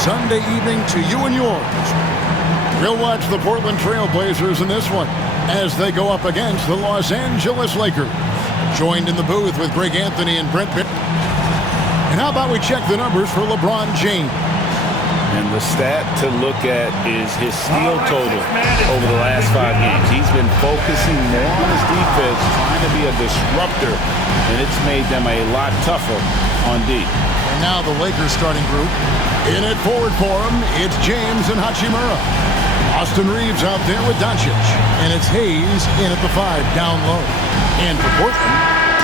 Sunday evening to you and yours. We'll watch the Portland Trail Blazers in this one as they go up against the Los Angeles Lakers. Joined in the booth with Greg Anthony and Brent Pitt. And how about we check the numbers for LeBron James? And the stat to look at is his steal total over the last 5 games. He's been focusing more on his defense, trying to be a disruptor, and it's made them a lot tougher on D. And now the Lakers starting group. In at forward for him, it's James and Hachimura. Austin Reeves out there with Doncic. And it's Hayes in at the 5, down low. And for Portland,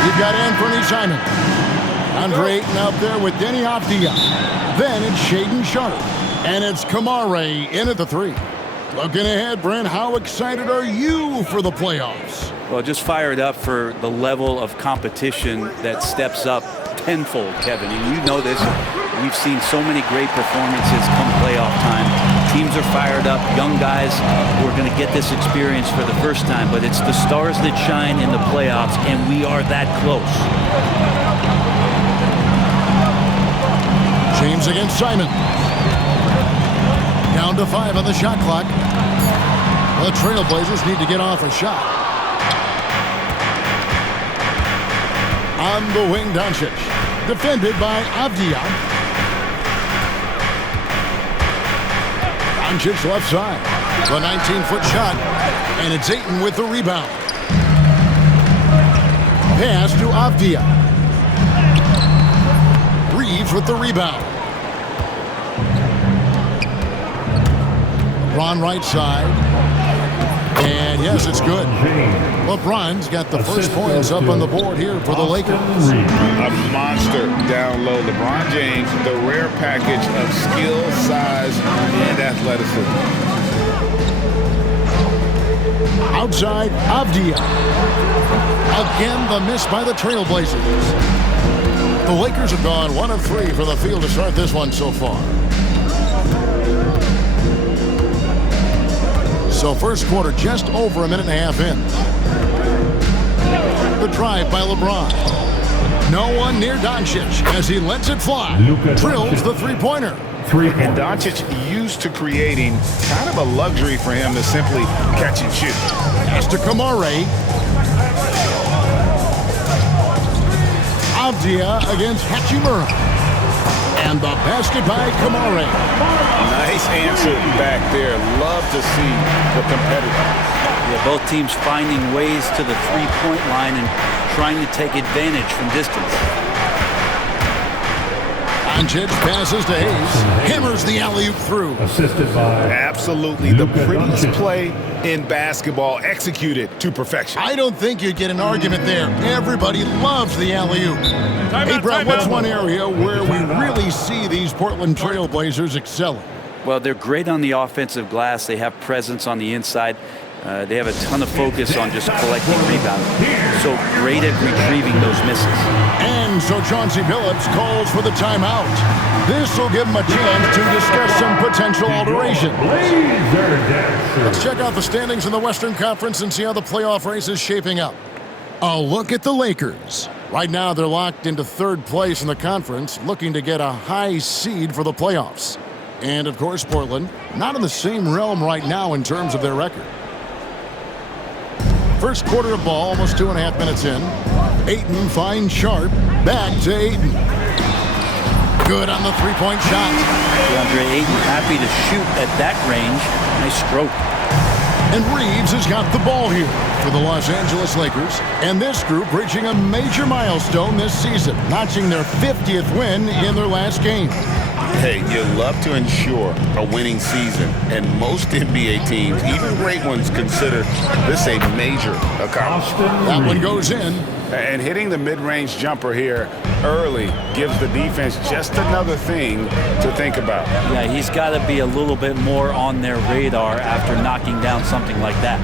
you've got Anthony Simons. Andre Ayton out there with Denny Avdia. Then it's Shaedon Sharpe. And it's Kamare in at the 3. Looking ahead, Brent, how excited are you for the playoffs? Well, just fired up for the level of competition that steps up tenfold, Kevin. And you know this. We've seen so many great performances come playoff time. Teams are fired up, young guys who are going to get this experience for the first time. But it's the stars that shine in the playoffs, and we are that close. James against Simon. Down to 5 on the shot clock. The Trailblazers need to get off a shot. On the wing, Doncic. Defended by Avdia. Doncic left side. The 19-foot shot. And it's Ayton with the rebound. Pass to Avdia. Reeves with the rebound. LeBron right side. And yes, it's good. LeBron's got the first points up on the board here for the Lakers. A monster down low. LeBron James, the rare package of skill, size, and athleticism. Outside, Avdia. Again, the miss by the Trailblazers. The Lakers have gone 1 of 3 for the field to start this one so far. So first quarter just over a minute and a half in. The drive by LeBron. No one near Doncic as he lets it fly. Drills the three-pointer. And Doncic used to creating kind of a luxury for him to simply catch and shoot. Pass to Kamare. Avdia against Hachimura. And the basket by Kamare. Nice answer back there. Love to see the competitor. Yeah, both teams finding ways to the three-point line and trying to take advantage from distance. Doncic passes to Hayes. Hammers the alley-oop through. Assisted by... Absolutely the prettiest play in basketball, executed to perfection. I don't think you'd get an argument there. Everybody loves the alley-oop. Hey, Brett, what's one area where we really see these Portland Trailblazers excelling? Well, they're great on the offensive glass. They have presence on the inside. They have a ton of focus on just collecting rebounds. So great at retrieving those misses. And so Chauncey Billups calls for the timeout. This will give him a chance to discuss some potential alterations. Let's check out the standings in the Western Conference and see how the playoff race is shaping up. A look at the Lakers. Right now, they're locked into 3rd place in the conference, looking to get a high seed for the playoffs. And, of course, Portland, not in the same realm right now in terms of their record. First quarter of ball, almost 2.5 minutes in. Ayton finds Sharpe. Back to Ayton. Good on the three-point shot. DeAndre Ayton happy to shoot at that range. Nice stroke. And Reeves has got the ball here for the Los Angeles Lakers. And this group reaching a major milestone this season, notching their 50th win in their last game. Hey, you love to ensure a winning season, and most NBA teams, even great ones, consider this a major accomplishment. That one goes in. And hitting the mid-range jumper here early gives the defense just another thing to think about. Yeah, he's got to be a little bit more on their radar after knocking down something like that.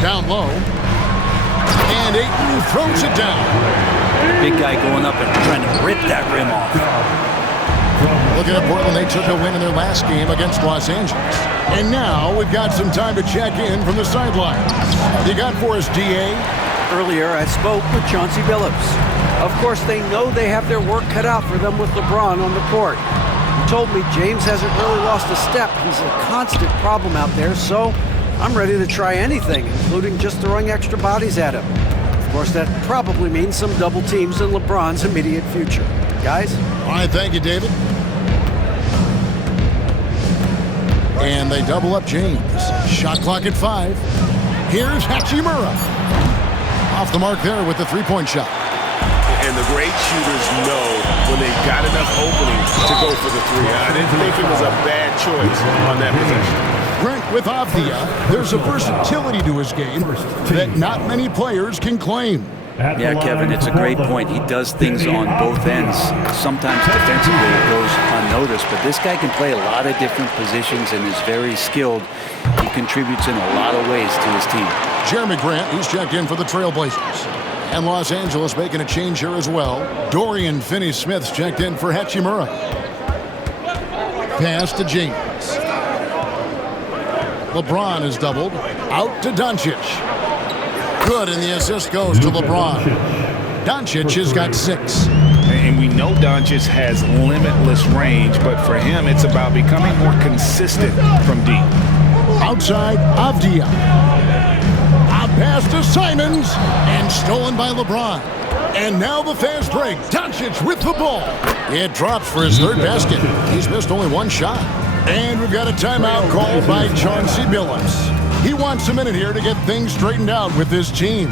Down low. And Ayton throws it down. Big guy going up and trying to rip that rim off. Looking at Portland, they took a win in their last game against Los Angeles. And now we've got some time to check in from the sideline. You got for us, D.A.? Earlier, I spoke with Chauncey Billups. Of course, they know they have their work cut out for them with LeBron on the court. He told me James hasn't really lost a step. He's a constant problem out there, so I'm ready to try anything, including just throwing extra bodies at him. Of course, that probably means some double teams in LeBron's immediate future. Guys? All right, thank you, David. And they double up James. Shot clock at 5. Here's Hachimura. Off the mark there with the three-point shot. And the great shooters know when they've got enough opening to go for the three. I didn't think it was a bad choice on that possession. Grant, with Avdia, there's a versatility to his game that not many players can claim. Yeah, Kevin, it's a great point. He does things on both ends. Sometimes defensively it goes unnoticed, but this guy can play a lot of different positions and is very skilled. He contributes in a lot of ways to his team. Jeremy Grant, he's checked in for the Trailblazers. And Los Angeles making a change here as well. Dorian Finney-Smith's checked in for Hachimura. Pass to James. LeBron is doubled. Out to Doncic. Good, and the assist goes to LeBron. Doncic has got 6. And we know Doncic has limitless range, but for him, it's about becoming more consistent from deep. Outside, Avdia. A pass to Simons, and stolen by LeBron. And now the fast break. Doncic with the ball. It drops for his third basket. He's missed only one shot. And we've got a timeout called by Chauncey Billups. He wants a minute here to get things straightened out with this team.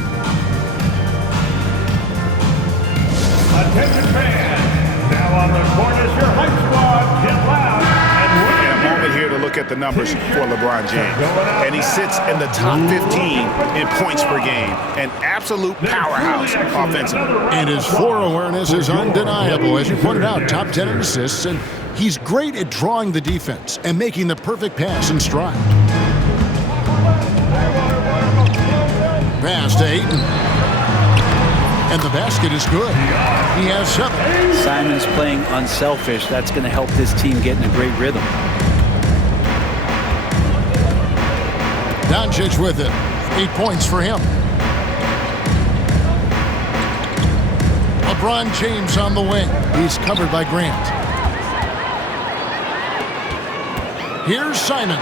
Attention fans, now on the court is your hype squad. Get loud and win. And a moment here to look at the numbers for LeBron James. And he sits in the top 15 in points per game. An absolute powerhouse offensively. And his floor awareness is undeniable. As you pointed out, top 10 in assists, and he's great at drawing the defense and making the perfect pass in stride. Pass to Ayton. And the basket is good. He has 7. Simon's playing unselfish. That's going to help this team get in a great rhythm. Doncic with it. 8 points for him. LeBron James on the wing. He's covered by Grant. Here's Simons.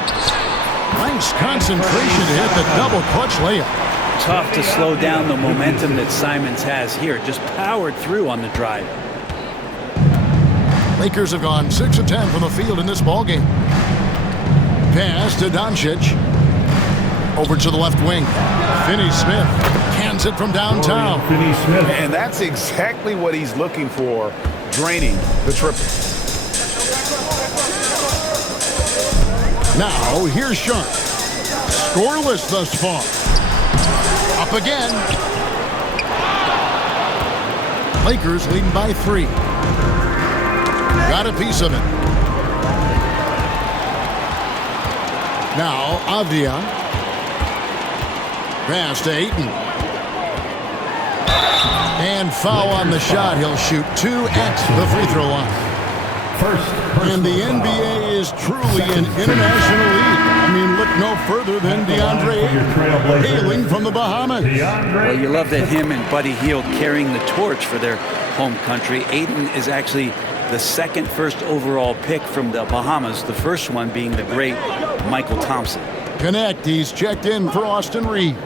Nice concentration to hit the double clutch layup. Tough to slow down the momentum that Simons has here. Just powered through on the drive. Lakers have gone 6 of 10 from the field in this ballgame. Pass to Doncic. Over to the left wing. Finney-Smith cans it from downtown. And that's exactly what he's looking for, draining the triple. Now, here's Sharp. Scoreless thus far. Up again. Lakers leading by 3. Got a piece of it. Now, Avdia. Pass to Ayton. And foul on the shot. He'll shoot 2 at the free throw line. And the NBA is truly an international league. I mean, look no further than DeAndre Ayton, hailing from the Bahamas. Well, you love that him and Buddy Hield carrying the torch for their home country. Ayton is actually the second first overall pick from the Bahamas, the first one being the great Michael Thompson. Connect, he's checked in for Austin Reeves.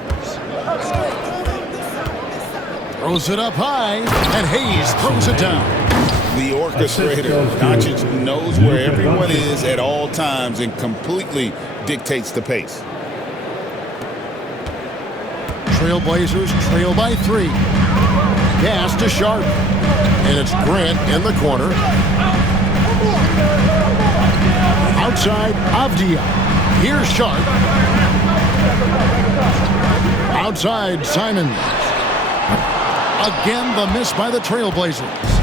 Throws it up high, and Hayes throws it down. The orchestrator, Doncic, knows where everyone is at all times and completely dictates the pace. Trailblazers trail by 3. Pass to Sharp. And it's Grant in the corner. Outside, Avdia. Here's Sharp. Outside, Simons. Again, the miss by the Trailblazers.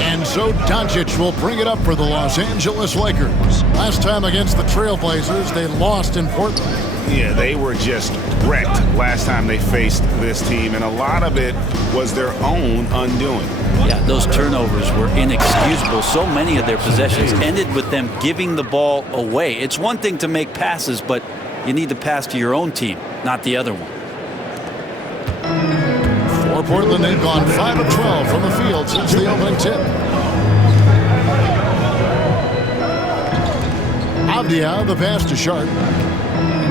And so Doncic will bring it up for the Los Angeles Lakers. Last time against the Trailblazers, they lost in Portland. Yeah, they were just wrecked last time they faced this team, and a lot of it was their own undoing. Yeah, those turnovers were inexcusable. So many of their possessions ended with them giving the ball away. It's one thing to make passes, but you need to pass to your own team, not the other one. Portland, they've gone 5 of 12 from the field since the opening tip. Avdia, the pass to Sharp.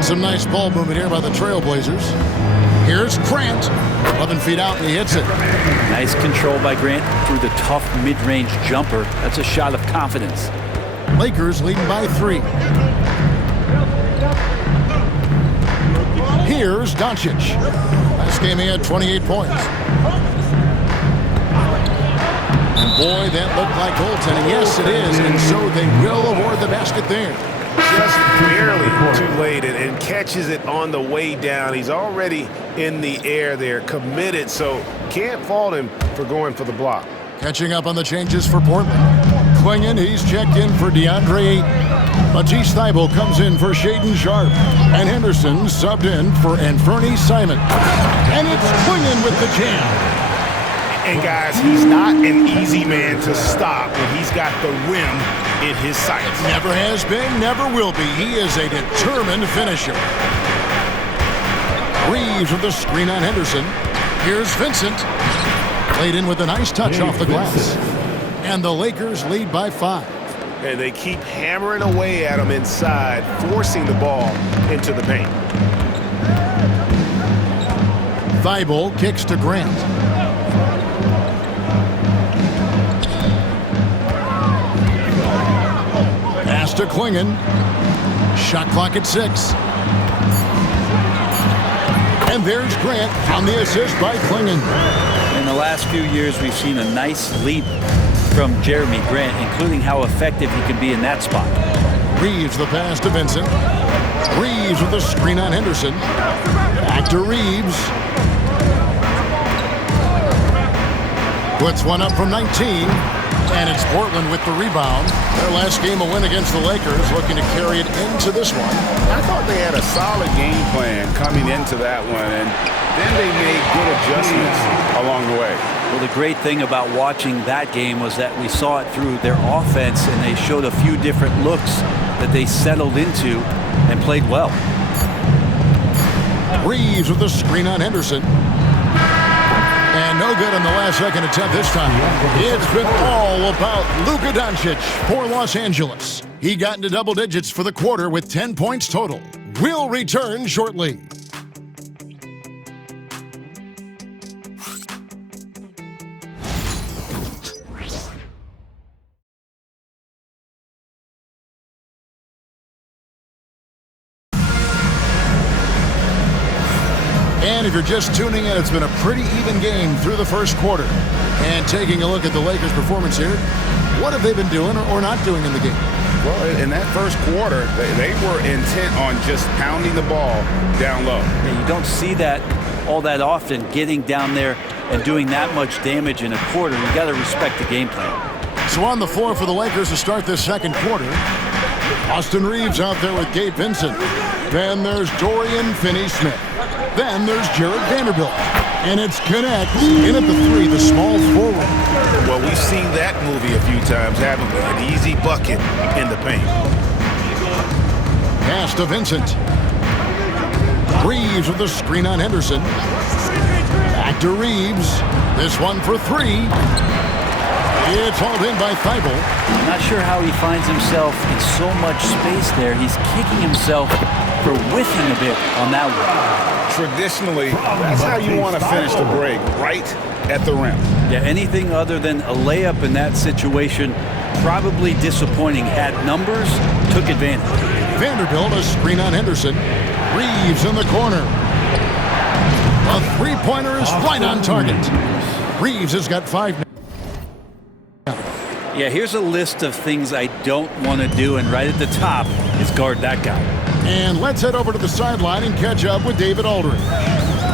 Some nice ball movement here by the Trailblazers. Here's Grant. 11 feet out, and he hits it. Nice control by Grant through the tough mid-range jumper. That's a shot of confidence. Lakers leading by 3. Here's Doncic. Last game he had 28 points. And boy, that looked like goaltending. Yes, it is. And so they will award the basket there. Just barely too late and catches it on the way down. He's already in the air there, committed, so can't fault him for going for the block. Catching up on the changes for Portland. Clingan, he's checked in for DeAndre Ayton. Matisse Thybulle comes in for Shaedon Sharpe. And Henderson subbed in for Anfernee Simon. And it's Clingan with the jam. And guys, he's not an easy man to stop when he's got the rim in his sights. Never has been, never will be. He is a determined finisher. Reeves with the screen on Henderson. Here's Vincent. Played in with a nice touch off the glass. And the Lakers lead by 5. And they keep hammering away at him inside, forcing the ball into the paint. Thybulle kicks to Grant. Pass to Clingan. Shot clock at 6. And there's Grant on the assist by Clingan. In the last few years, we've seen a nice leap from Jeremy Grant, including how effective he can be in that spot. Reeves the pass to Vincent. Reeves with the screen on Henderson. Back to Reeves. Puts one up from 19. And it's Portland with the rebound. Their last game a win against the Lakers, looking to carry it into this one. I thought they had a solid game plan coming into that one, and then they made good adjustments along the way. Well, the great thing about watching that game was that we saw it through their offense, and they showed a few different looks that they settled into and played well. Reeves with the screen on Henderson. And no good on the last second attempt this time. It's been all about Luka Doncic for Los Angeles. He got into double digits for the quarter with 10 points total. We'll return shortly. And if you're just tuning in, it's been a pretty even game through the first quarter. And taking a look at the Lakers' performance here, what have they been doing or not doing in the game? Well, in that first quarter, they were intent on just pounding the ball down low. And you don't see that all that often, getting down there and doing that much damage in a quarter. You got to respect the game plan. So on the floor for the Lakers to start this second quarter, Austin Reeves out there with Gabe Vincent. Then there's Dorian Finney-Smith. Then there's Jared Vanderbilt. And it's Connect in at the 3, the small forward. Well, we've seen that movie a few times, haven't we? An easy bucket in the paint. Pass to Vincent. Reeves with the screen on Henderson. Back to Reeves. This one for 3. It's hauled in by Thybulle. I'm not sure how he finds himself in so much space there. He's kicking himself for whiffing a bit on that one. Traditionally, that's how you want to finish the break, right at the rim. Yeah, anything other than a layup in that situation, probably disappointing. Had numbers, took advantage. Vanderbilt, a screen on Henderson. Reeves in the corner. A three-pointer is right on target. Reeves has got 5 now. Yeah, here's a list of things I don't want to do, and right at the top is guard that guy. And let's head over to the sideline and catch up with David Aldridge.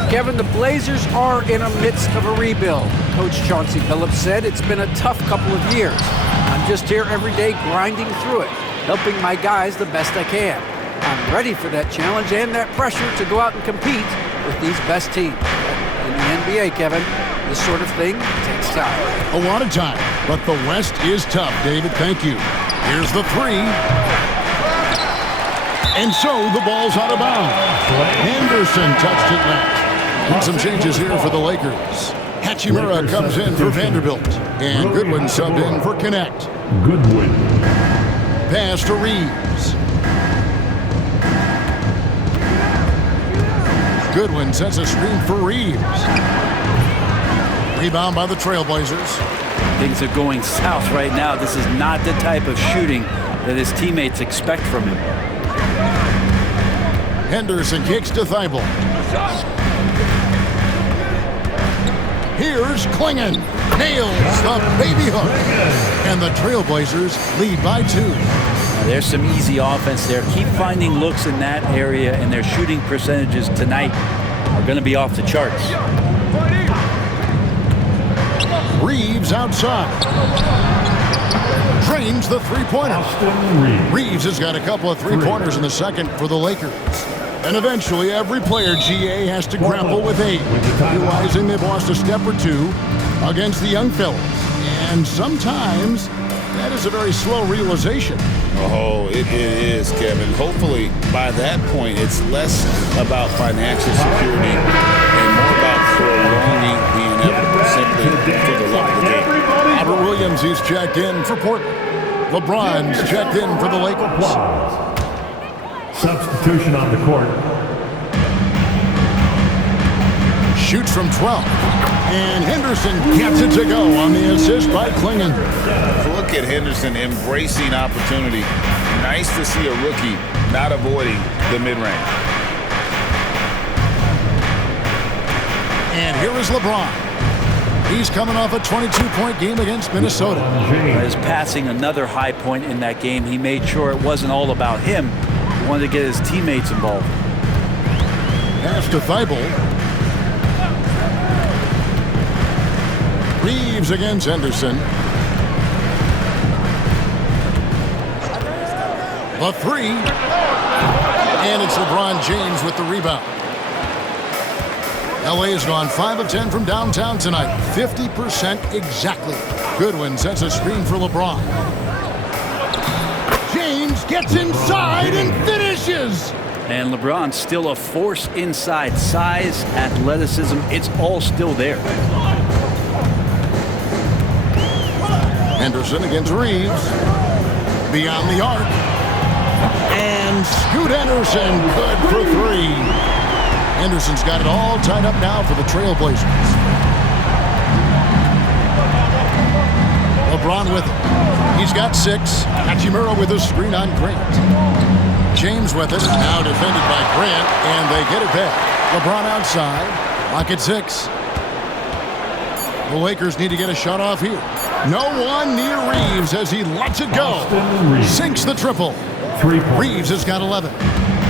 Kevin, the Blazers are in the midst of a rebuild. Coach Chauncey Billups said it's been a tough couple of years. I'm just here every day grinding through it, helping my guys the best I can. I'm ready for that challenge and that pressure to go out and compete with these best teams. In the NBA, Kevin, this sort of thing takes time. A lot of time, but the West is tough, David. Thank you. Here's the 3. And so the ball's out of bounds. Henderson touched it left. And some changes here for the Lakers. Hachimura comes in for Vanderbilt. And Goodwin subbed in for Connect. Goodwin. Pass to Reeves. Goodwin sets a screen for Reeves. Rebound by the Trailblazers. Things are going south right now. This is not the type of shooting that his teammates expect from him. Henderson kicks to Thibault. Here's Klingon. Nails the baby hook. And the Trailblazers lead by 2. There's some easy offense there. Keep finding looks in that area, and their shooting percentages tonight are going to be off the charts. Reeves outside. Drains the three-pointer. Reeves has got a couple of three-pointers in the second for the Lakers. And eventually, every player, GA, has to grapple with age, realizing they've lost a step or two against the young fellas. And sometimes, that is a very slow realization. Oh, it is, Kevin. Hopefully, by that point, it's less about financial security and more about prolonging the inevitable simply for the love of the game. Robert Williams, he's checked in for Portland. LeBron's checked in for the Lakers. Substitution on the court. Shoots from 12. And Henderson gets it to go on the assist by Klingon. Look at Henderson embracing opportunity. Nice to see a rookie not avoiding the mid-range. And here is LeBron. He's coming off a 22-point game against Minnesota. He's passing another high point in that game. He made sure it wasn't all about him. He wanted to get his teammates involved. Pass to Thibault. Reeves against Henderson. The three. And it's LeBron James with the rebound. LA has gone 5 of 10 from downtown tonight. 50% exactly. Goodwin sets a screen for LeBron. James gets inside and finishes. And LeBron's still a force inside. Size, athleticism, it's all still there. Henderson against Reeves. Beyond the arc. And Scoot Henderson, good for 3. Henderson's got it all tied up now for the Trailblazers. LeBron with it. He's got 6. Hachimura with a screen on Grant. James with it. Now defended by Grant, and they get it back. LeBron outside. Lock at 6. The Lakers need to get a shot off here. No one near Reeves as he lets it go. Sinks the triple. Reeves has got 11.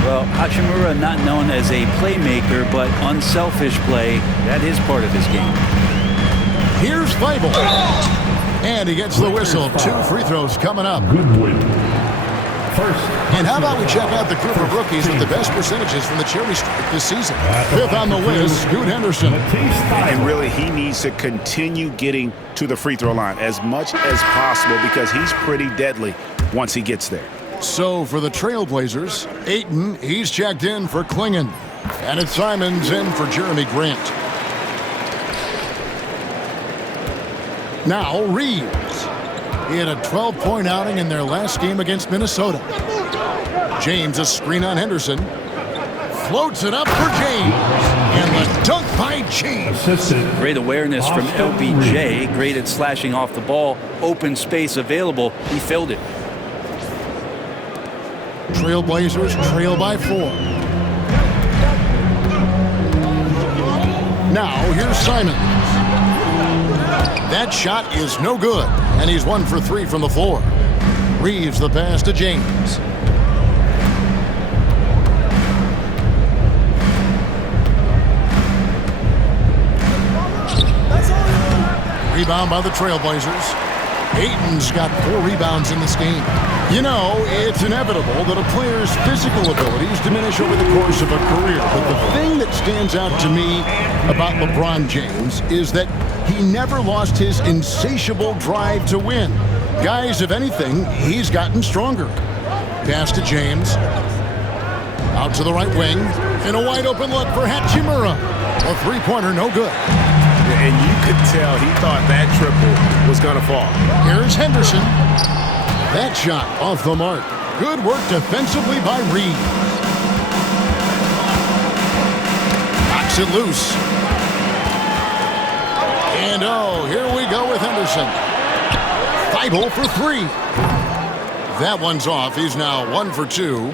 Well, Hachimura not known as a playmaker, but unselfish play. That is part of his game. Here's Thibault. And he gets the whistle. 2 free throws coming up. Goodwin. First. And how about we check out the group of rookies with the best percentages from the cherry stripe this season. 5th on the list, Scoot Henderson. And really, he needs to continue getting to the free throw line as much as possible because he's pretty deadly once he gets there. So for the Trailblazers, Ayton, he's checked in for Klingon. And it's Simons in for Jeremy Grant. Now Reeves. He had a 12-point outing in their last game against Minnesota. James, a screen on Henderson. Floats it up for James. And the dunk by James. Great awareness from LBJ. Great at slashing off the ball. Open space available. He filled it. Trailblazers trail by 4. Now here's Simons. That shot is no good, and he's 1 for 3 from the floor. Reeves the pass to James. Rebound by the Trailblazers. Ayton's got 4 rebounds in this game. You know, it's inevitable that a player's physical abilities diminish over the course of a career. But the thing that stands out to me about LeBron James is that he never lost his insatiable drive to win. Guys, if anything, he's gotten stronger. Pass to James. Out to the right wing. And a wide open look for Hachimura. A three-pointer, no good. and you could tell he thought that triple was going to fall. Here's Henderson. That shot off the mark. Good work defensively by Reeves. Knocks it loose. And oh, here we go with Henderson. Feibel for three. That one's off. He's now 1 for 2.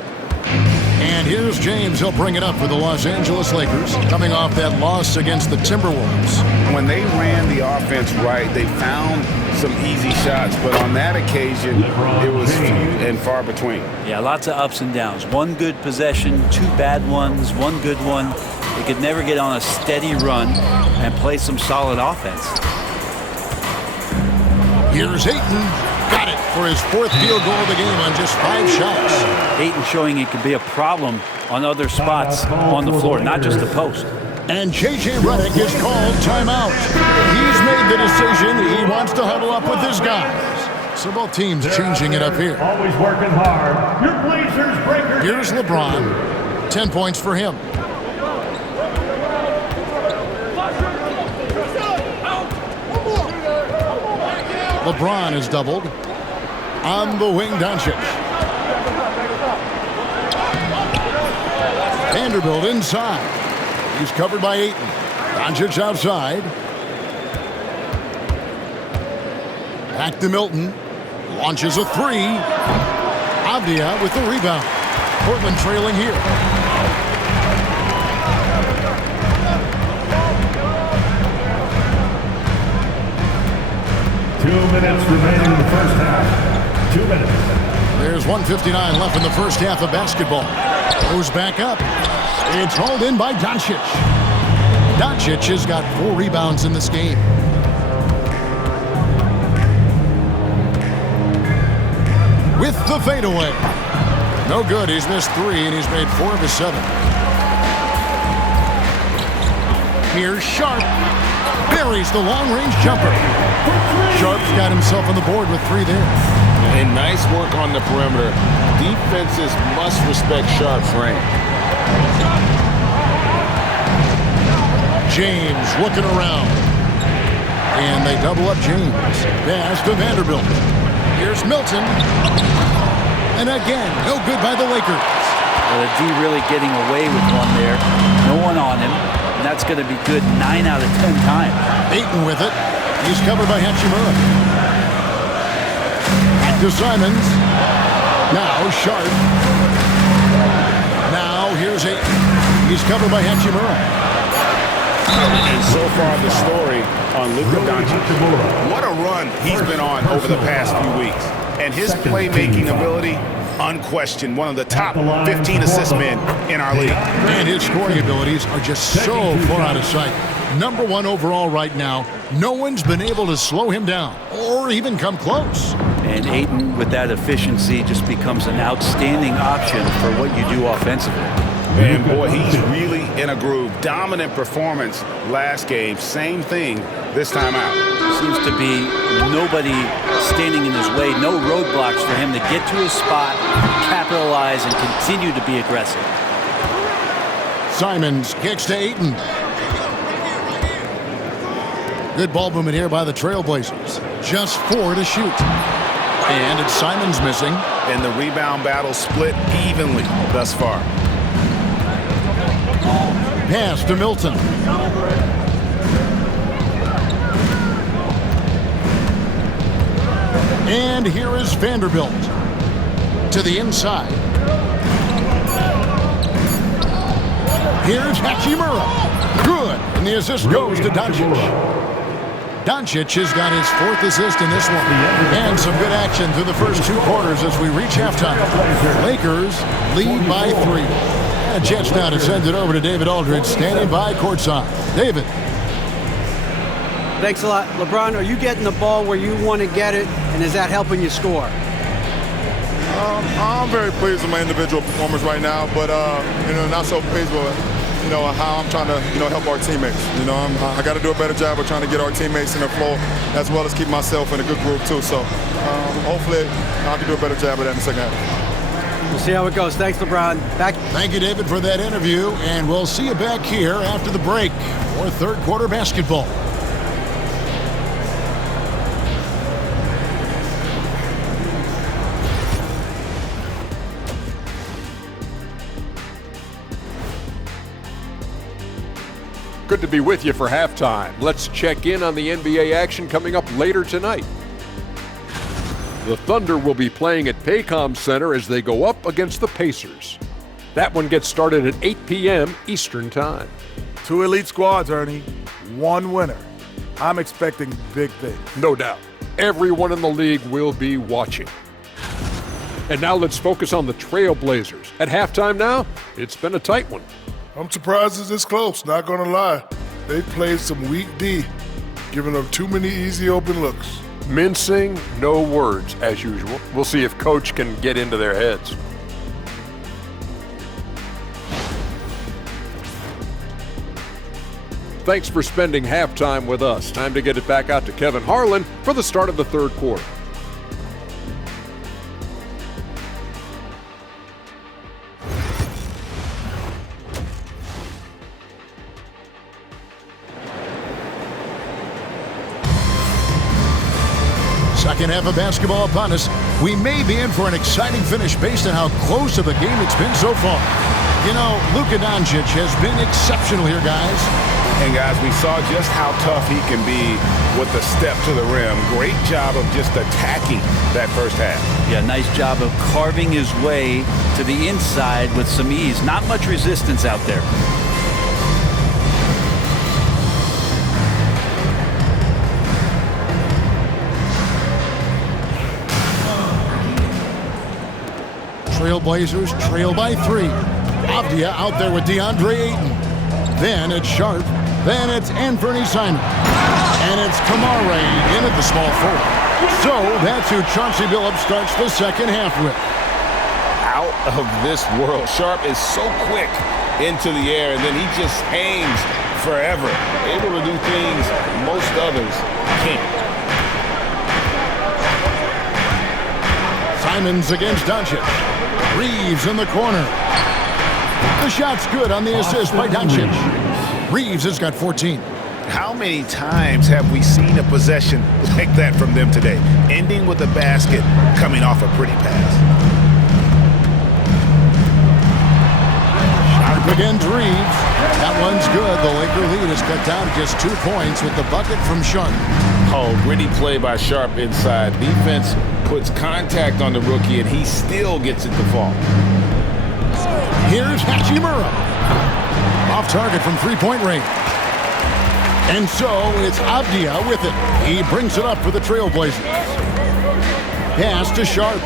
And here's James. He'll bring it up for the Los Angeles Lakers, coming off that loss against the Timberwolves. When they ran the offense right, they found some easy shots, but on that occasion, it was few and far between. Yeah, lots of ups and downs. One good possession, 2 bad ones, 1 good one. They could never get on a steady run and play some solid offense. Here's Ayton. Got it for his 4th field goal of the game on just 5 shots. Ayton showing it could be a problem on other spots on the floor, not just the post. And J.J. Redick is called timeout. He's made the decision. He wants to huddle up with his guys. So both teams changing it up here. Always working hard. Your Blazers breaker. Here's LeBron. 10 points for him. LeBron is doubled. On the wing, Doncic. Vanderbilt inside. He's covered by Ayton. Doncic outside. Back to Milton. Launches a 3. Avdia with the rebound. Portland trailing here. Minutes remaining in the first half. 2 minutes. There's 1:59 left in the first half of basketball. Goes back up. It's hauled in by Doncic. Doncic has got 4 rebounds in this game. With the fadeaway. No good. He's missed 3 and he's made 4 of his 7. Here's Sharp. Buries the long-range jumper. Sharp's got himself on the board with 3 there. And nice work on the perimeter. Defenses must respect Sharp's range. James looking around. And they double up James. Pass to Vanderbilt. Here's Milton. And again, no good by the Lakers. Well, the D really getting away with one there. No one on him. And that's going to be good 9 out of 10 times. Ayton with it. He's covered by Hachimura. Back to Simons. Now Sharp. Now here's Ayton. He's covered by Hachimura. And so far the story on Luka Doncic. What a run he's been on over the past few weeks. And his playmaking ability, unquestioned, one of the top 15 assist men in our league. And his scoring abilities are just so far out of sight. Number 1 overall right now. No one's been able to slow him down or even come close. And Ayton, with that efficiency, just becomes an outstanding option for what you do offensively. And boy, he's really in a groove. Dominant performance last game. Same thing this time out. Seems to be nobody standing in his way. No roadblocks for him to get to his spot, capitalize, and continue to be aggressive. Simons kicks to Ayton. Good ball movement here by the Trailblazers. Just 4 to shoot. And it's Simons missing. And the rebound battle split evenly thus far. Pass to Milton. And here is Vanderbilt. To the inside. Here's Hachimura. Good. And the assist goes to Doncic. Doncic has got his 4th assist in this one. And some good action through the first 2 quarters as we reach halftime. Lakers lead by 3. And Jets now to send it over to David Aldridge, standing by courtside. David. Thanks a lot. LeBron, are you getting the ball where you want to get it, and is that helping you score? I'm very pleased with my individual performance right now, but not so pleased with how I'm trying to help our teammates. I got to do a better job of trying to get our teammates in the flow, as well as keep myself in a good groove too. So hopefully I can do a better job of that in the second half. We'll see how it goes. Thanks, LeBron. Back. Thank you, David, for that interview, and we'll see you back here after the break for 3rd quarter basketball. Good to be with you for halftime. Let's check in on the NBA action coming up later tonight. The Thunder will be playing at Paycom Center as they go up against the Pacers. That one gets started at 8 p.m. Eastern Time. 2 elite squads, Ernie. 1 winner. I'm expecting big things. No doubt. Everyone in the league will be watching. And now let's focus on the Trailblazers. At halftime now, it's been a tight one. I'm surprised it's this close, not gonna lie. They played some weak D, giving up too many easy open looks. Mincing, no words, as usual. We'll see if Coach can get into their heads. Thanks for spending halftime with us. Time to get it back out to Kevin Harlan for the start of the third quarter. Second half of basketball upon us. We may be in for an exciting finish based on how close of a game it's been so far. You know, Luka Doncic has been exceptional here, guys. And guys, we saw just how tough he can be with the step to the rim. Great job of just attacking that first half. Yeah, nice job of carving his way to the inside with some ease. Not much resistance out there. Trailblazers trail by 3. Avdia out there with DeAndre Ayton. Then it's Sharp. Then it's Anthony Simons. And it's Kamara in at the small forward. So that's who Chauncey Billups starts the second half with. Out of this world. Sharp is so quick into the air, and then he just hangs forever. Able to do things most others can't. Simons against Doncic. Reeves in the corner. The shot's good on the assist by Doncic. Reeves has got 14. How many times have we seen a possession like that from them today? Ending with a basket, coming off a pretty pass. Sharp against Reeves. That one's good. The Laker lead is cut down to just 2 points with the bucket from Sharp. Oh, gritty play by Sharp inside. Defense puts contact on the rookie, and he still gets it to fall. Here's Hachimura. Off target from three-point range. And so it's Avdia with it. He brings it up for the Trailblazers. Pass to Sharp.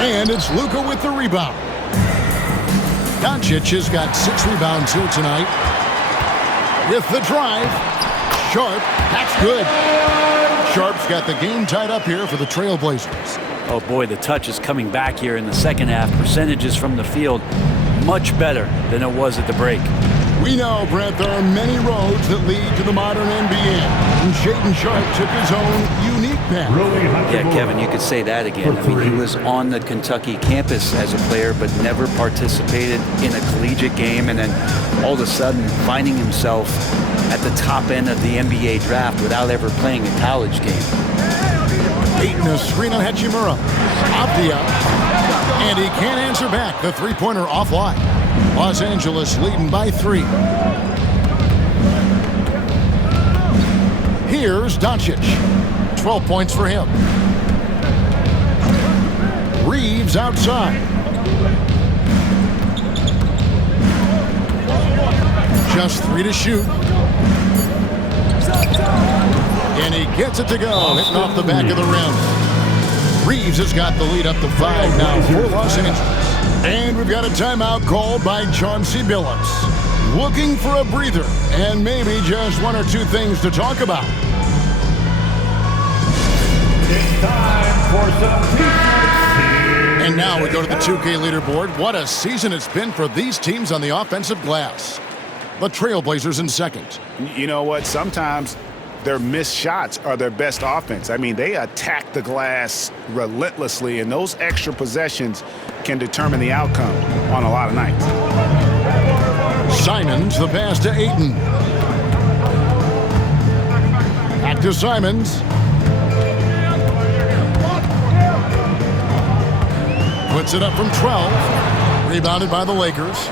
And it's Luka with the rebound. Doncic has got 6 rebounds here tonight. With the drive. Sharp. That's good. Sharp's got the game tied up here for the Trailblazers. Oh boy, the touch is coming back here in the second half. Percentages from the field much better than it was at the break. We know, Brent, there are many roads that lead to the modern NBA. And Shaedon Sharp took his own unique path. Yeah, Kevin, you could say that again. I mean, he was on the Kentucky campus as a player, but never participated in a collegiate game. And then all of a sudden finding himself at the top end of the NBA draft without ever playing a college game. Ayton, a screen on Hachimura. Avdia. And he can't answer back. The three-pointer offline. Los Angeles leading by 3. Here's Doncic. 12 points for him. Reeves outside. Just 3 to shoot. And he gets it to go, hitting off the back of the rim. Reeves has got the lead up to 5 now for Los Angeles. And we've got a timeout called by Chauncey Billups. Looking for a breather and maybe just 1 or 2 things to talk about. It's time for some T-shirts. And now we go to the 2K leaderboard. What a season it's been for these teams on the offensive glass. The Trailblazers in second. You know what? Sometimes their missed shots are their best offense. I mean, they attack the glass relentlessly, and those extra possessions can determine the outcome on a lot of nights. Simons, the pass to Ayton. Back to Simons. Puts it up from 12. Rebounded by the Lakers.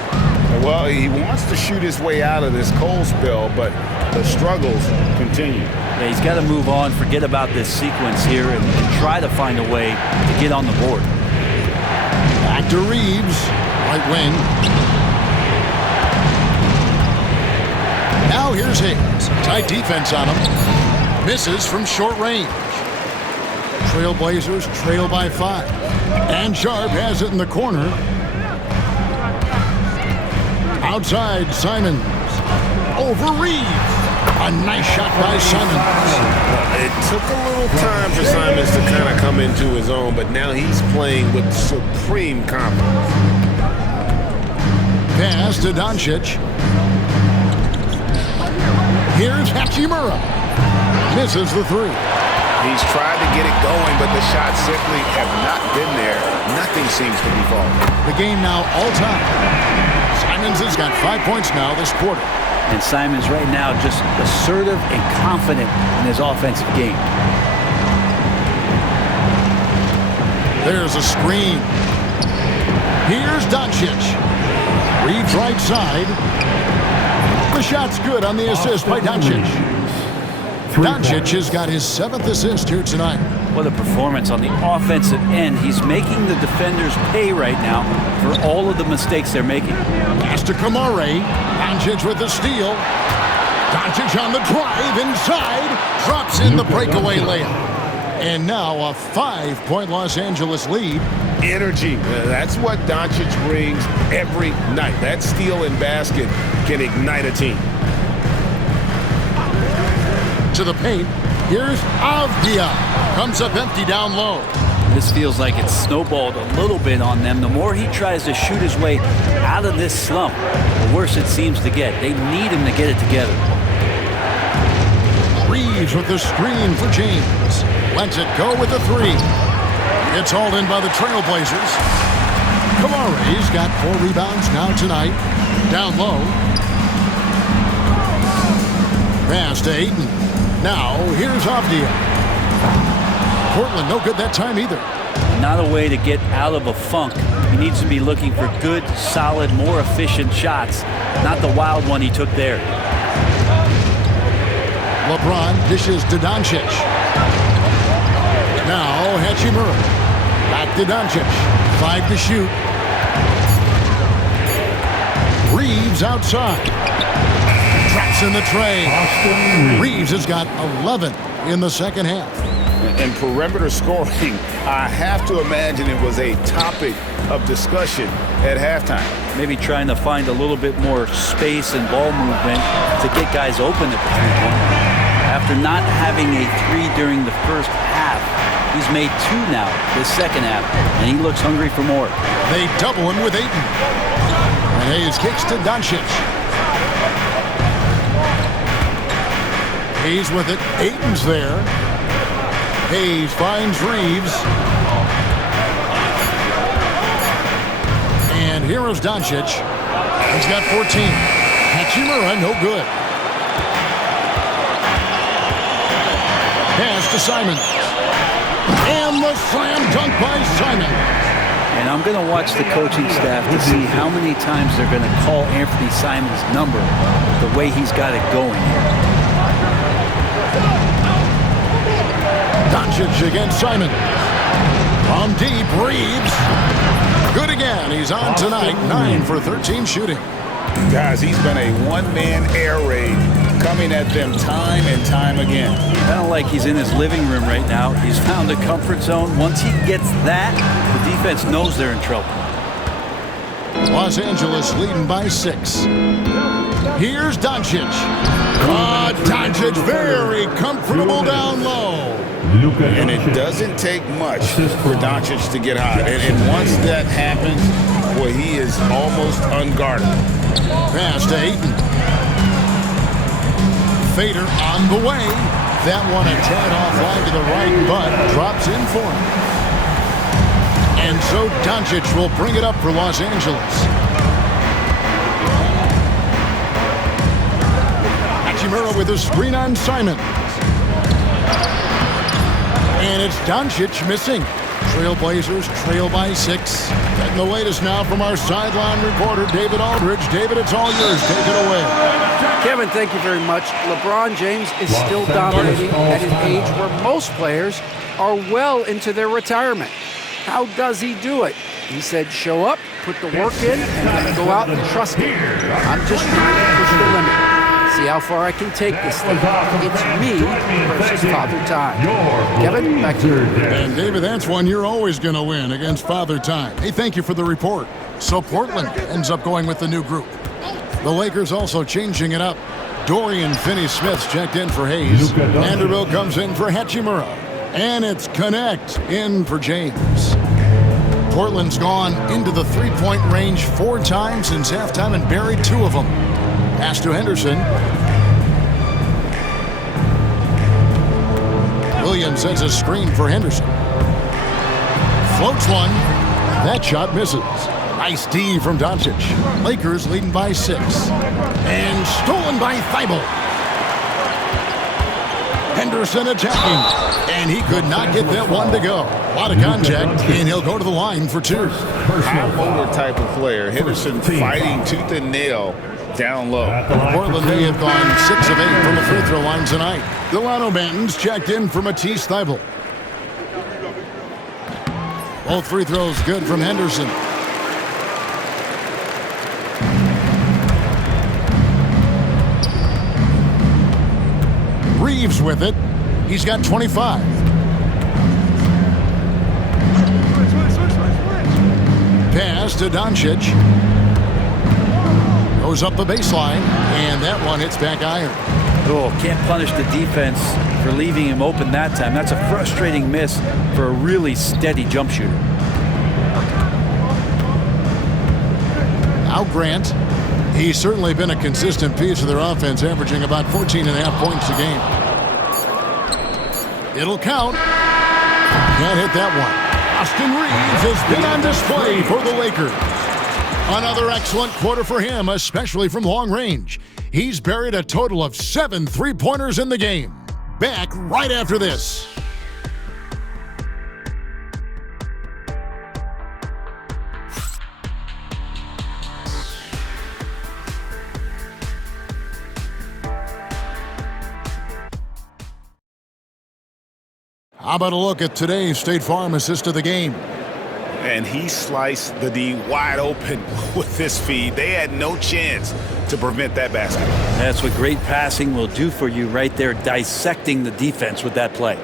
Well, he wants to shoot his way out of this cold spell, but the struggles continue. Yeah, he's got to move on, forget about this sequence here, and try to find a way to get on the board. Back to Reeves, right wing. Now here's Hayes. Tight defense on him. Misses from short range. Trailblazers trail by 5. And Sharp has it in the corner. Outside, Simons. Over Reeves. A nice shot by Simons. It took a little time for Simons to kind of come into his own, but now he's playing with supreme confidence. Pass to Doncic. Here's Hachimura. Misses the 3. He's tried to get it going, but the shots simply have not been there. Nothing seems to be falling. The game now all time. Simons has got 5 points now this quarter. And Simons right now just assertive and confident in his offensive game. There's a screen. Here's Doncic. Reeves right side. The shot's good on the assist by Doncic. Doncic has got his 7th assist here tonight. What a performance on the offensive end. He's making the defenders pay right now for all of the mistakes they're making. Pass to Kamare. Doncic with the steal. Doncic on the drive inside. Drops in the breakaway layup. And now a 5-point Los Angeles lead. Energy. That's what Doncic brings every night. That steal and basket can ignite a team. To the paint. Here's Avdia. Comes up empty down low. This feels like it's snowballed a little bit on them. The more he tries to shoot his way out of this slump, the worse it seems to get. They need him to get it together. Reeves with the screen for James. Lets it go with the 3. It's hauled in by the Trailblazers. Kamare's got 4 rebounds now tonight. Down low. Pass to Ayton. Now, here's Avdia. Portland no good that time either. Not a way to get out of a funk. He needs to be looking for good, solid, more efficient shots, not the wild one he took there. LeBron dishes to Doncic. Now, Hachimura. Back to Doncic. 5 to shoot. Reeves outside. Drops in the tray. Reeves has got 11 in the second half. And perimeter scoring, I have to imagine it was a topic of discussion at halftime. Maybe trying to find a little bit more space and ball movement to get guys open at the 3-point line. After not having a 3 during the first half, he's made 2 now this second half, and he looks hungry for more. They double him with Ayton. And Hayes kicks to Doncic. Hayes with it. Ayton's there. Hayes finds Reeves. And here is Doncic. He's got 14. Hachimura, no good. Pass to Simons. And the slam dunk by Simons. And I'm going to watch the coaching staff to see how many times they're going to call Anthony Simons' number the way he's got it going here. Doncic against Simons. From deep, Reeves. Good again. He's on tonight. 9 for 13 shooting. Guys, he's been a one-man air raid coming at them time and time again. Kind of like he's in his living room right now. He's found a comfort zone. Once he gets that, the defense knows they're in trouble. Los Angeles leading by 6. Here's Doncic. Doncic very comfortable down low. And it doesn't take much for Doncic to get hot. And once that happens, boy, he is almost unguarded. Pass to Ayton. Fader on the way. That one a tad offline to the right, but drops in for him. And so Doncic will bring it up for Los Angeles. Hachimura with a screen on Simons. And it's Doncic missing. Trailblazers trail by 6. Getting the latest now from our sideline reporter, David Aldridge. David, it's all yours. Take it away. Kevin, thank you very much. LeBron James is still dominating at an age where most players are well into their retirement. How does he do it? He said, show up, put the work in, and go out and trust it. I'm just trying to push the limit. See how far I can take this thing. It's me versus Father Time. Kevin, back to you. And David, that's one you're always going to win against Father Time. Hey, thank you for the report. So Portland ends up going with the new group. The Lakers also changing it up. Dorian Finney-Smith's checked in for Hayes. Vanderbilt comes in for Hachimura. And it's Connect in for James. Portland's gone into the three-point range 4 times since halftime and buried 2 of them. Pass to Henderson. Williams sends a screen for Henderson. Floats one. That shot misses. Nice D from Doncic. Lakers leading by 6. And stolen by Thibault. Henderson attacking. And he could not get that one to go. A lot of contact, and he'll go to the line for 2. High motor type of player. Henderson fighting tooth and nail down low. Portland, they have gone 6 of 8 from the free throw line tonight. Delano Banton's checked in for Matisse Thybulle. Both free throws good from Henderson. Reeves with it. He's got 25. Pass to Doncic. Goes up the baseline, and that one hits back iron. Oh, can't punish the defense for leaving him open that time. That's a frustrating miss for a really steady jump shooter. Now Grant. He's certainly been a consistent piece of their offense, averaging about 14.5 points a game. It'll count. Can't hit that one. Austin Reeves has been on display for the Lakers. Another excellent quarter for him, especially from long range. He's buried a total of 7 three-pointers in the game. Back right after this. How about a look at today's State Farm assist of the game? And he sliced the D wide open with his feed. They had no chance to prevent that basket. That's what great passing will do for you right there, dissecting the defense with that play.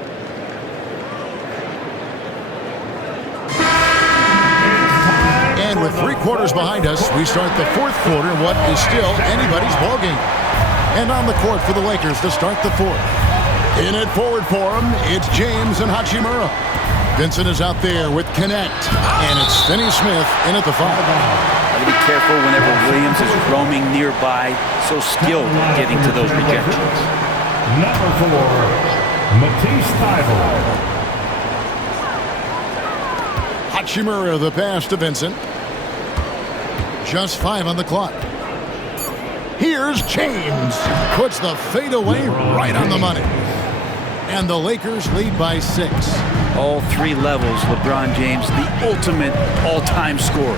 And with 3 quarters behind us, we start the 4th quarter in what is still anybody's ballgame. And on the court for the Lakers to start the 4th. In at forward for him, it's James and Hachimura. Vincent is out there with Connect, and it's Finney-Smith in at the 5. Gotta be careful whenever Williams is roaming nearby, so skilled getting to those rejections. Number 4, Matisse Thybulle. Hachimura the pass to Vincent. Just 5 on the clock. Here's James. Puts the fadeaway right on the money. And the Lakers lead by 6. All 3 levels, LeBron James, the ultimate all-time scorer.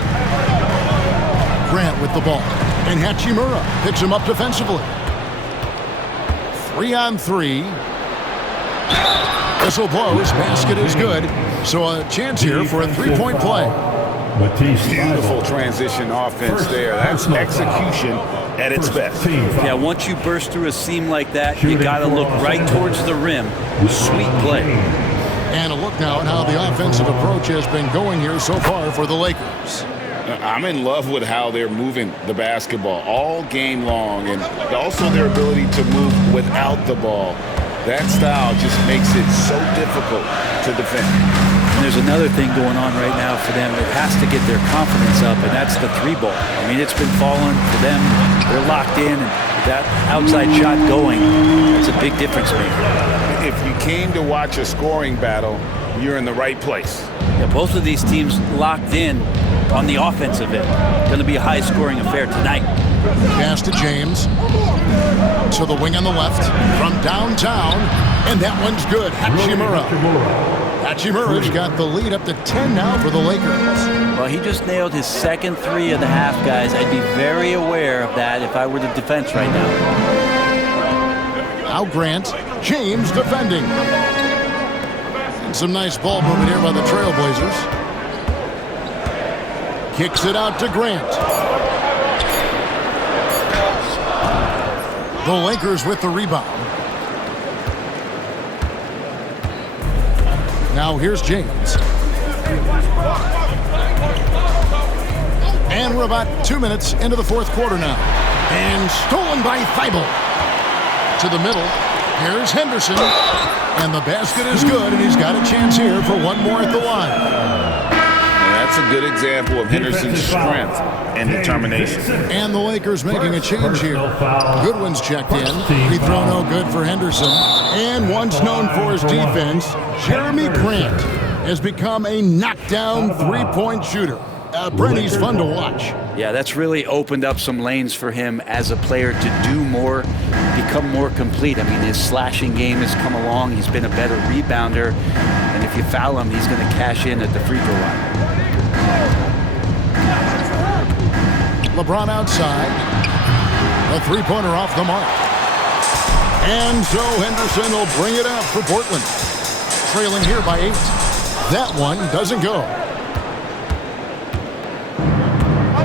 Grant with the ball. And Hachimura picks him up defensively. 3-on-3. Whistle blows. Basket is good. So a chance here for a 3-point play. Beautiful transition offense there. That's execution at its best. Yeah, once you burst through a seam like that, you got to look right towards the rim. Sweet play. And a look now at how the offensive approach has been going here so far for the Lakers. I'm in love with how they're moving the basketball all game long, and also their ability to move without the ball. That style just makes it so difficult to defend. And there's another thing going on right now for them that has to get their confidence up, and that's the 3-ball. I mean, it's been falling for them. They're locked in, and that outside shot going, that's a big difference maker. If you came to watch a scoring battle, you're in the right place. Yeah, both of these teams locked in on the offensive end. Going to be a high-scoring affair tonight. Pass to James. To the wing on the left from downtown, and that one's good. Hachimura. Hachimura's got the lead up to 10 now for the Lakers. Well, he just nailed his second three of the half, guys. I'd be very aware of that if I were the defense right now. Now Grant, James defending. And some nice ball movement here by the Trailblazers. Kicks it out to Grant. The Lakers with the rebound. Now here's James. And we're about 2 minutes into the fourth quarter now. And stolen by Thibault. To the middle. Here's Henderson. And the basket is good, and he's got a chance here for one more at the line. And that's a good example of Henderson's strength and determination. And the Lakers making a change here. Goodwin's checked in. Free throw no good for Henderson. And once known for his defense, Jeremy Grant has become a knockdown three-point shooter. Brent, he's fun to watch. Yeah, that's really opened up some lanes for him as a player to do more, become more complete. I mean, his slashing game has come along. He's been a better rebounder. And if you foul him, he's going to cash in at the free throw line. LeBron outside. A three-pointer off the mark. And so Henderson will bring it up for Portland. Trailing here by 8. That one doesn't go.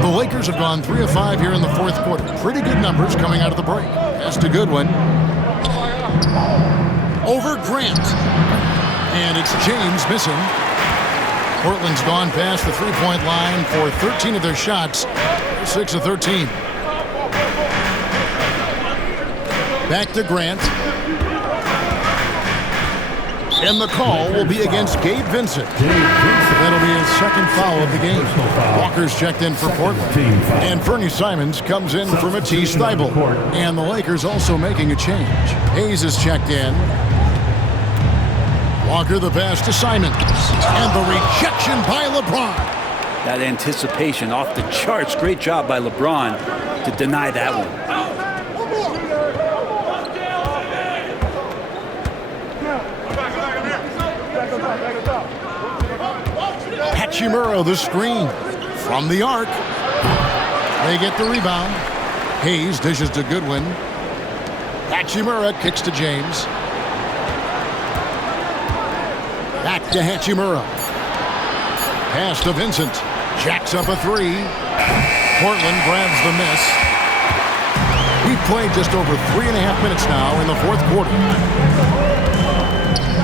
The Lakers have gone 3 of 5 here in the fourth quarter. Pretty good numbers coming out of the break. That's to Goodwin. Over Grant. And it's James missing. Portland's gone past the three-point line for 13 of their shots. 6 of 13. Back to Grant. And the call will be against Gabe Vincent. That'll be his second foul of the game. Walker's checked in for Portland. And Fernie Simons comes in for Matisse Thybulle. And the Lakers also making a change. Hayes is checked in. Walker the pass to Simons. And the rejection by LeBron. That anticipation off the charts. Great job by LeBron to deny that one. Hachimura the screen from the arc. They get the rebound. Hayes dishes to Goodwin. Hachimura kicks to James. Back to Hachimura. Pass to Vincent. Jacks up a three. Portland grabs the miss. We've played just over 3.5 minutes now in the fourth quarter.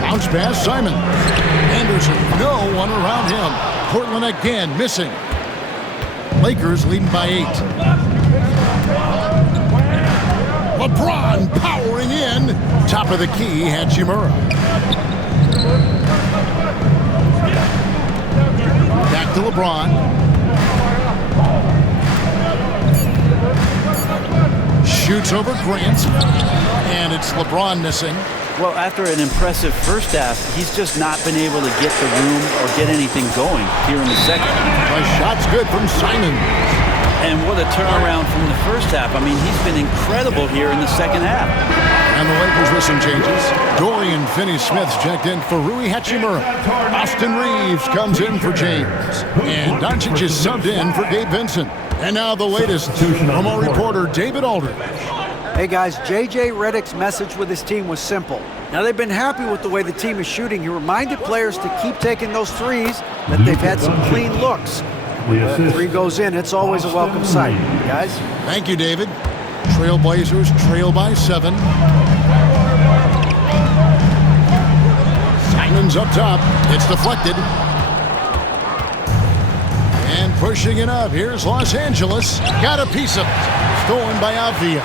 Bounce pass, Simon. Anderson, no one around him. Portland again missing. Lakers leading by 8. LeBron powering in. Top of the key, Hachimura. Back to LeBron. Shoots over Grant. And it's LeBron missing. Well, after an impressive first half, he's just not been able to get the room or get anything going here in the second. The shot's good from Simon. And what a turnaround from the first half. I mean, he's been incredible here in the second half. And the Lakers with some changes. Dorian Finney-Smith's checked in for Rui Hachimura. Austin Reeves comes in for James. And Doncic is subbed in for Gabe Vincent. And now the latest from our reporter, David Aldridge. Hey guys, J.J. Redick's message with his team was simple. Now they've been happy with the way the team is shooting. He reminded players to keep taking those threes, that they've had some clean looks. When three goes in, it's always a welcome sight. Guys? Thank you, David. Trailblazers trail by 7. Simons up top. It's deflected. And pushing it up. Here's Los Angeles. Got a piece of it. Stolen by Avdia.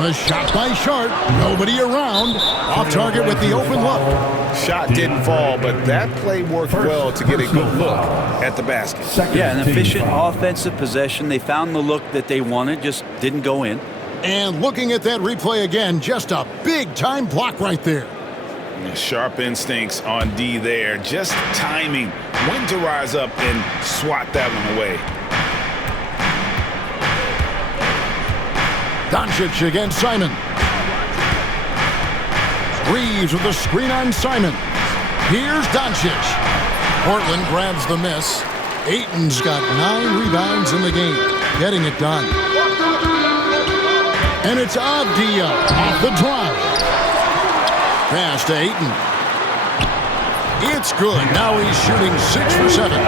The shot by Sharp. Nobody around. Off target with the open look. Shot didn't fall, but that play worked well to get a good look at the basket. Yeah, an efficient offensive possession. They found the look that they wanted, just didn't go in. And looking at that replay again, just a big-time block right there. Sharp instincts on D there. Just timing when to rise up and swat that one away. Doncic against Simon. Reeves with a screen on Simon. Here's Doncic. Portland grabs the miss. Ayton's got 9 rebounds in the game, getting it done. And it's Avdia off the drive. Pass to Ayton. It's good. Now he's shooting 6 for 7.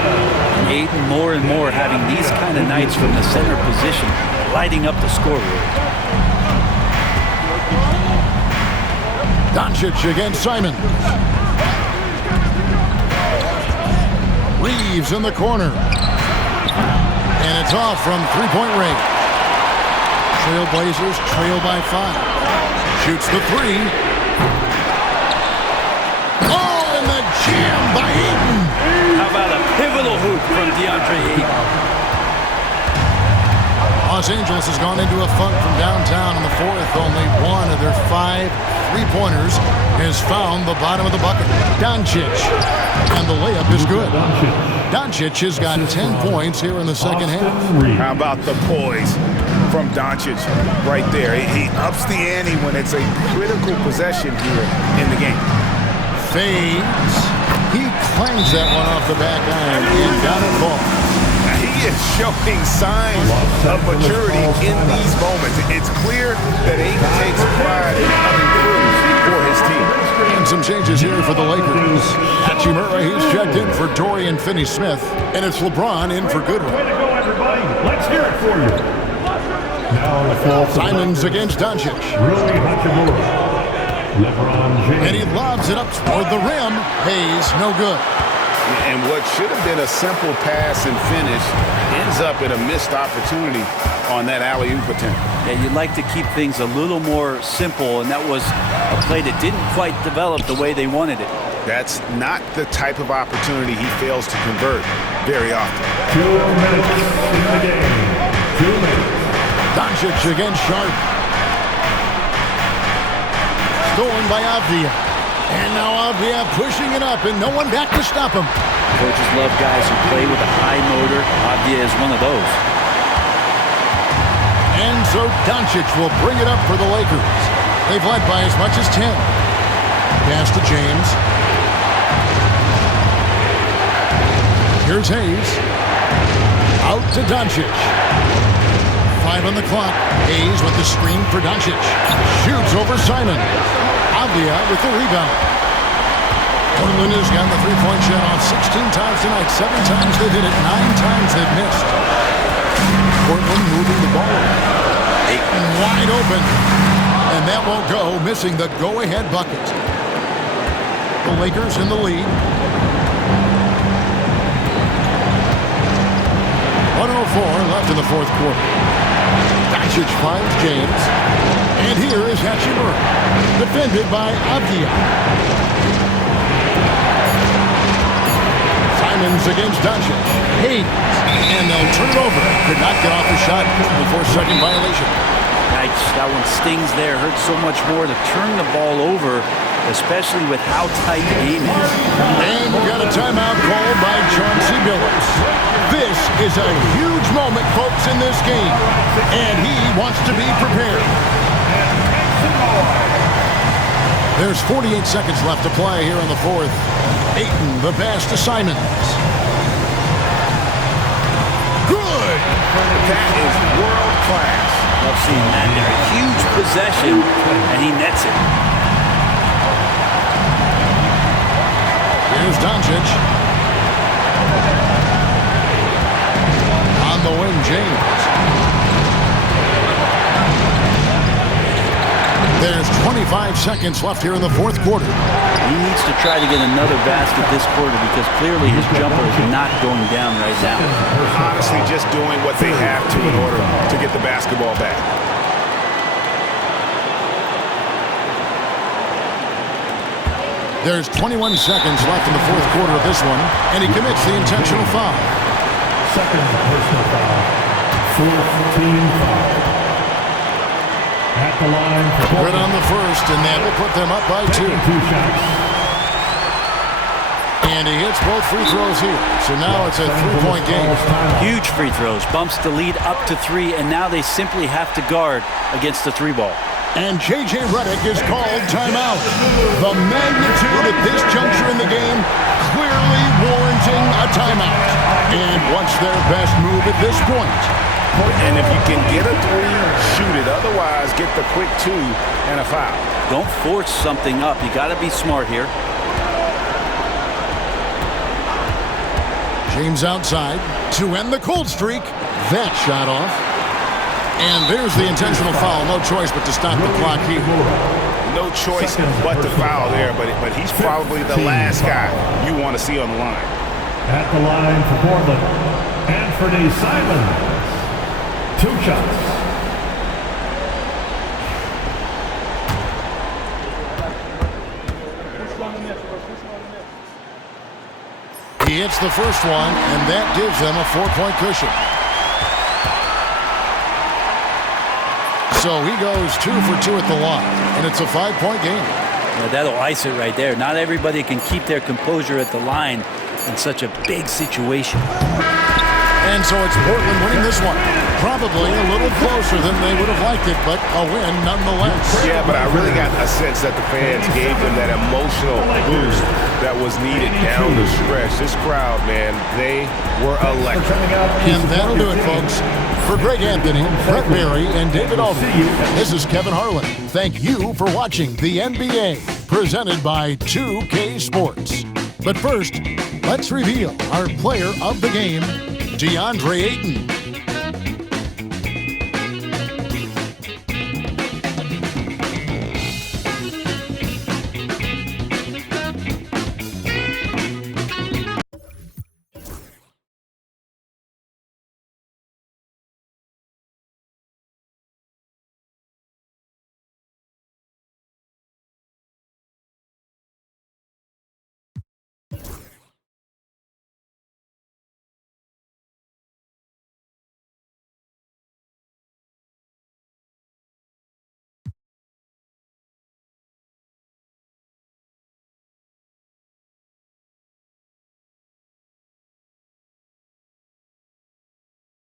Ayton more and more having these kind of nights from the center position, lighting up the scoreboard. Doncic against Simon. Reeves in the corner. And it's off from three-point range. Trailblazers trail by 5. Shoots the 3. Oh, and the jam by Ayton. How about a pivotal hoop from DeAndre Ayton? Los Angeles has gone into a funk from downtown in the 4th. Only one of their 5 3-pointers has found the bottom of the bucket. Doncic. And the layup is good. Doncic has got 10 points here in the second half. How about the poise from Doncic right there? He ups the ante when it's a critical possession here in the game. Fades. He clangs that one off the back iron and down at ball. He is showing signs of maturity in these moments. It's clear that Ayton takes pride in coming through for his team. And some changes here for the Lakers. Hachimura, he's checked in for Dorian Finney-Smith. And it's LeBron in for Goodwin. Way to go, everybody. Let's hear it for you. Now on the floor. Simons against Doncic. Rui Hachimura. LeBron James. And he lobs it up toward the rim. Hayes, no good. And what should have been a simple pass and finish ends up in a missed opportunity on that alley-oop attempt. Yeah, you'd like to keep things a little more simple, and that was a play that didn't quite develop the way they wanted it. That's not the type of opportunity he fails to convert very often. 2 minutes in the game. 2 minutes. Doncic against Sharp. Stolen by Avdia. And now Avdia pushing it up, and no one back to stop him. Coaches love guys who play with a high motor. Avdia is one of those. And so Doncic will bring it up for the Lakers. They've led by as much as 10. Pass to James. Here's Hayes. Out to Doncic. 5 on the clock. Hayes with the screen for Doncic. Shoots over Simon. Avdia with the rebound. Portland has gotten the 3-point shot off 16 times tonight. 7 times they've hit it. 9 times they've missed. Portland moving the ball. Ayton wide open. And that won't go, missing the go-ahead bucket. The Lakers in the lead. 1:04 left in the 4th quarter. Doncic finds James. And here is Hachimura, defended by Avdia. Simons against Doncic. Hayes. And they'll turn it over. Could not get off the shot before second violation. Yikes, that one stings there. Hurts so much more to turn the ball over, especially with how tight the game is. And we got a timeout called by Chauncey Billups. This is a huge moment, folks, in this game. And he wants to be prepared. There's 48 seconds left to play here in the 4th. Ayton, the pass to Simons. Good! That is world class. Love seeing that there. A huge possession, and he nets it. Here's Doncic. On the wing, James. There's 25 seconds left here in the 4th quarter. He needs to try to get another basket this quarter because clearly his jumper is not going down right now. Honestly, just doing what they have to in order to get the basketball back. There's 21 seconds left in the 4th quarter of this one, and he commits the intentional foul. Second personal foul. 4th team foul. At the line for Good on the first, and that will put them up by 2. 2 shots. And he hits both free throws here. So now it's a 3-point game. Huge free throws. Bumps the lead up to 3, and now they simply have to guard against the 3 ball. And J.J. Redick is called timeout. The magnitude at this juncture in the game clearly warranting a timeout. And what's their best move at this point? And if you can get a three, shoot it. Otherwise, get the quick two and a foul. Don't force something up. You got to be smart here. James outside to end the cold streak. That shot off. And there's the intentional foul. No choice but to stop the clock here. No choice but to foul there, but he's probably the last guy you want to see on the line. At the line for Portland, Anthony Simons. 2 shots. He hits the first one, and that gives them a 4-point cushion. So he goes 2 for 2 at the line, and it's a 5-point game. Yeah, that'll ice it right there. Not everybody can keep their composure at the line in such a big situation. And so it's Portland winning this one. Probably a little closer than they would have liked it, but a win nonetheless. Yeah, but I really got a sense that the fans gave them that emotional boost that was needed down the stretch. This crowd, man, they were electric. And that'll do it, folks. For Greg Anthony, Brett Berry, and David Aldridge, this is Kevin Harlan. Thank you for watching the NBA, presented by 2K Sports. But first, let's reveal our player of the game, DeAndre Ayton.